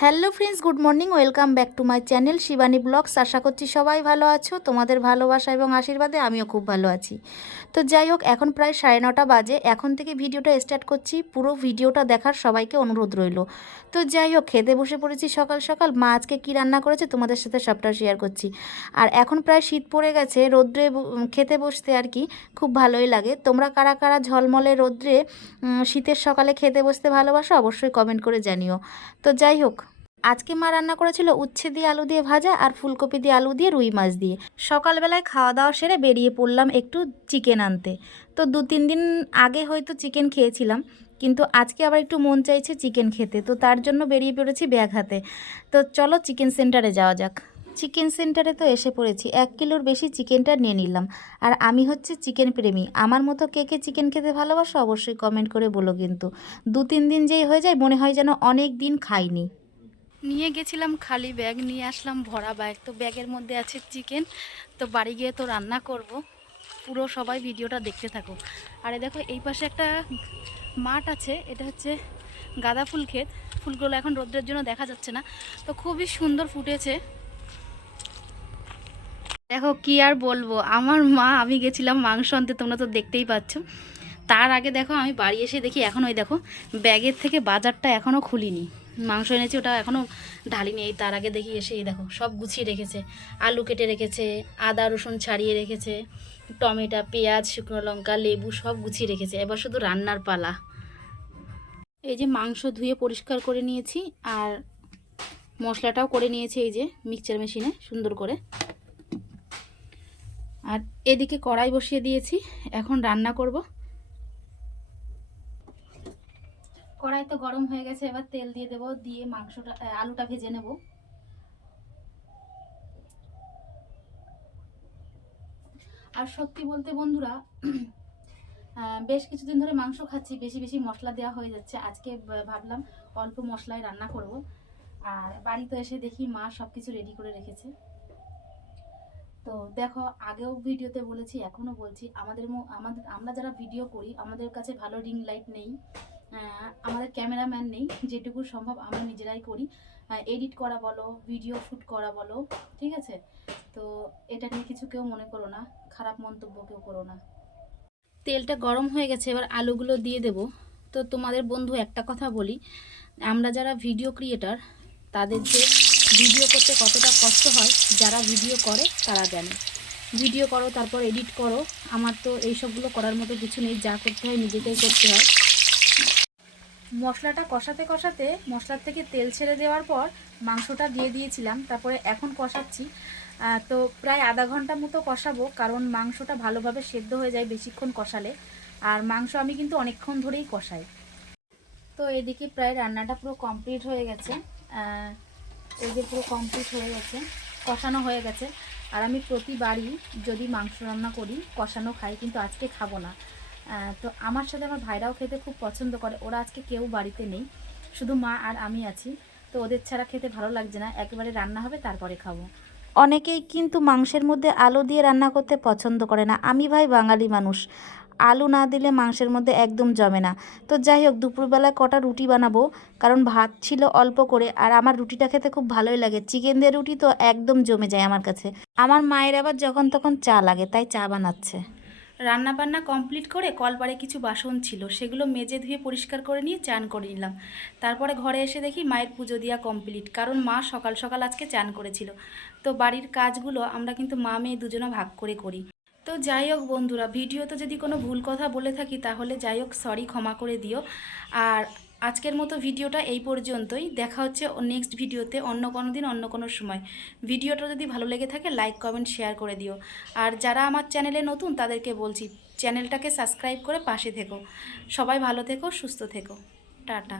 Hello friends, good morning. Welcome back to my channel Shivani blogs. আশা করছি সবাই ভালো আছো। তোমাদের ভালোবাসা এবং আশীর্বাদে আমিও খুব ভালো আছি। তো যাই হোক, এখন প্রায় 9:30 বাজে। এখন থেকে ভিডিওটা স্টার্ট করছি। পুরো ভিডিওটা দেখার সবাইকে অনুরোধ রইল। তো যাই হোক, খেতে বসে পড়েছি সকাল সকাল। মা আজকে কী রান্না করেছে তোমাদের সাথে সবটা শেয়ার করছি। আর এখন প্রায় শীত পড়ে গেছে, রোদ্রে খেতে বসতে আর কি খুব ভালোই লাগে। তোমরা কারা কারা ঝলমলে রোদ্রে শীতের সকালে খেতে বসতে ভালোবাসো অবশ্যই কমেন্ট করে জানিও। তো যাই হোক, আজকে মা রান্না করেছিল উচ্ছে দিয়ে আলু দিয়ে ভাজা আর ফুলকপি দিয়ে আলু দিয়ে রুই মাছ দিয়ে। সকালবেলায় খাওয়া দাওয়া সেরে বেরিয়ে পড়লাম একটু চিকেন আনতে। তো 2-3 দিন আগে হয়তো চিকেন খেয়েছিলাম, কিন্তু আজকে আবার একটু মন চাইছে চিকেন খেতে। তো তার জন্য বেরিয়ে পড়েছি ব্যাগ হাতে। তো চলো চিকেন সেন্টারে যাওয়া যাক। চিকেন সেন্টারে তো এসে পড়েছি। 1 কিলোর বেশি চিকেনটা নিয়ে নিলাম। আর আমি হচ্ছে চিকেন প্রেমী। আমার মতো কে কে চিকেন খেতে ভালোবাসো অবশ্যই কমেন্ট করে বলো। কিন্তু 2-3 দিন যেই হয়ে যায় মনে হয় যেন অনেক দিন খাইনি। নিয়ে গেছিলাম খালি ব্যাগ, নিয়ে আসলাম ভরা ব্যাগ। তো ব্যাগের মধ্যে আছে চিকেন। তো বাড়ি গিয়ে তো রান্না করব। পুরো সবাই ভিডিওটা দেখতে থাকো। আরে দেখো, এই পাশে একটা মাঠ আছে, এটা হচ্ছে গাঁদা ফুল ক্ষেত। ফুলগুলো এখন রোদ্রের জন্য দেখা যাচ্ছে না, তো খুবই সুন্দর ফুটেছে। দেখো কি আর বলবো, আমার মা, আমি গেছিলাম মাংস আনতে, তোমরা তো দেখতেই পাচ্ছ। তার আগে দেখো আমি বাড়ি এসে দেখি এখন ওই দেখো ব্যাগের থেকে বাজারটা এখনও খুলিনি। মাংস এনেছি, ওটা এখনও ঢালিনি। এই তার আগে দেখি এসে এই দেখো সব গুছিয়ে রেখেছে। আলু কেটে রেখেছে, আদা রসুন ছাড়িয়ে রেখেছে, টমেটো পেঁয়াজ শুকনো লঙ্কা লেবু সব গুছিয়ে রেখেছে। এবার শুধু রান্নার পালা। এই যে মাংস ধুয়ে পরিষ্কার করে নিয়েছি আর মশলাটাও করে নিয়েছি এই যে মিক্সচার মেশিনে সুন্দর করে। আর এদিকে কড়াই বসিয়ে দিয়েছি, এখন রান্না করব। কড়াই তো গরম হয়ে গেছে, এবার তেল দিয়ে দেব, দিয়ে মাংসটা আলুটা ভেজে নেব। আর সত্যি বলতে বন্ধুরা, বেশ কিছুদিন ধরে মাংস খাচ্ছি, বেশি বেশি মশলা দেওয়া হয়ে যাচ্ছে। আজকে ভাবলাম অল্প মশলায় রান্না করব। আর বাড়িতে এসে দেখি মা সব কিছু রেডি করে রেখেছে। তো দেখো, আগেও ভিডিওতে বলেছি, এখনও বলছি, আমরা যারা ভিডিও করি আমাদের কাছে ভালো রিং লাইট নেই, আমাদের ক্যামেরাম্যান নেই। যেটুকু সম্ভব আমরা নিজেরাই করি। এডিট করা বলো, ভিডিও শ্যুট করা বলো, ঠিক আছে? তো এটা নিয়ে কিছু কেউ মনে করো না, খারাপ মন্তব্য কেউ করো না। তেলটা গরম হয়ে গেছে, এবার আলুগুলো দিয়ে দেব। তো তোমাদের বন্ধু একটা কথা বলি, আমরা যারা ভিডিও ক্রিয়েটার তাদের যে ভিডিও করতে কতটা কষ্ট হয়, যারা ভিডিও করে তারা জানে। ভিডিও করো, তারপর এডিট করো। আমার তো এইসবগুলো করার মতো কিছু নেই, যা করতে হয় নিজেকেই করতে হয়। মশলাটা কষাতে কষাতে মশলার থেকে তেল ছেড়ে দেওয়ার পর মাংসটা দিয়ে দিয়েছিলাম, তারপরে এখন কষাচ্ছি। তো প্রায় আধা ঘন্টা মতো কষাবো, কারণ মাংসটা ভালোভাবে সেদ্ধ হয়ে যায় বেশিক্ষণ কষালে। আর মাংস আমি কিন্তু অনেকক্ষণ ধরেই কষাই। তো এদিকে প্রায় রান্নাটা পুরো কমপ্লিট হয়ে গেছে। এই যে পুরো কমপ্লিট হয়ে গেছে, কষানো হয়ে গেছে। আর আমি প্রতিবারই যদি মাংস রান্না করি কষানো খাই, কিন্তু আজকে খাবো না। তো আমার সাথে আমার ভাইরাও খেতে খুব পছন্দ করে। ওরা আজকে কেউ বাড়িতে নেই, শুধু মা আর আমি আছি। তো ওদের ছাড়া খেতে ভালো লাগছে না, একেবারে রান্না হবে তারপরে খাবো। অনেকেই কিন্তু মাংসের মধ্যে আলু দিয়ে রান্না করতে পছন্দ করে না। আমি ভাই বাঙালি মানুষ, আলু না দিলে মাংসের মধ্যে একদম জমে না। তো যাই হোক, দুপুরবেলায় কটা রুটি বানাবো, কারণ ভাত ছিল অল্প করে। আর আমার রুটিটা খেতে খুব ভালোই লাগে, চিকেন দিয়ে রুটি তো একদম জমে যায় আমার কাছে। আমার মায়ের আবার যখন তখন চা লাগে, তাই চা বানাচ্ছে। রান্না বান্না কমপ্লিট করে কলপারে কিছু বাসন ছিল, সেগুলো মেজে ধুয়ে পরিষ্কার করে নিয়ে চান করে নিলাম। তারপরে ঘরে এসে দেখি মায়ের পুজো দেওয়া কমপ্লিট, কারণ মা সকাল সকাল আজকে চান করেছিল। তো বাড়ির কাজগুলো আমরা কিন্তু মা মেয়ে দুজনে ভাগ করে করি। তো যাই হোক বন্ধুরা, ভিডিওতে যদি কোনো ভুল কথা বলে থাকি তাহলে যাই হোক সরি, ক্ষমা করে দিও। আর আজকের মতো ভিডিওটা এই পর্যন্তই। দেখা হচ্ছে নেক্সট ভিডিওতে, অন্য কোনো দিন অন্য কোনো সময়। ভিডিওটা যদি ভালো লেগে থাকে লাইক কমেন্ট শেয়ার করে দিও। আর যারা আমার চ্যানেলে নতুন তাদেরকে বলছি, চ্যানেলটাকে সাবস্ক্রাইব করে পাশে থেকো। সবাই ভালো থেকো, সুস্থ থেকো। টাটা।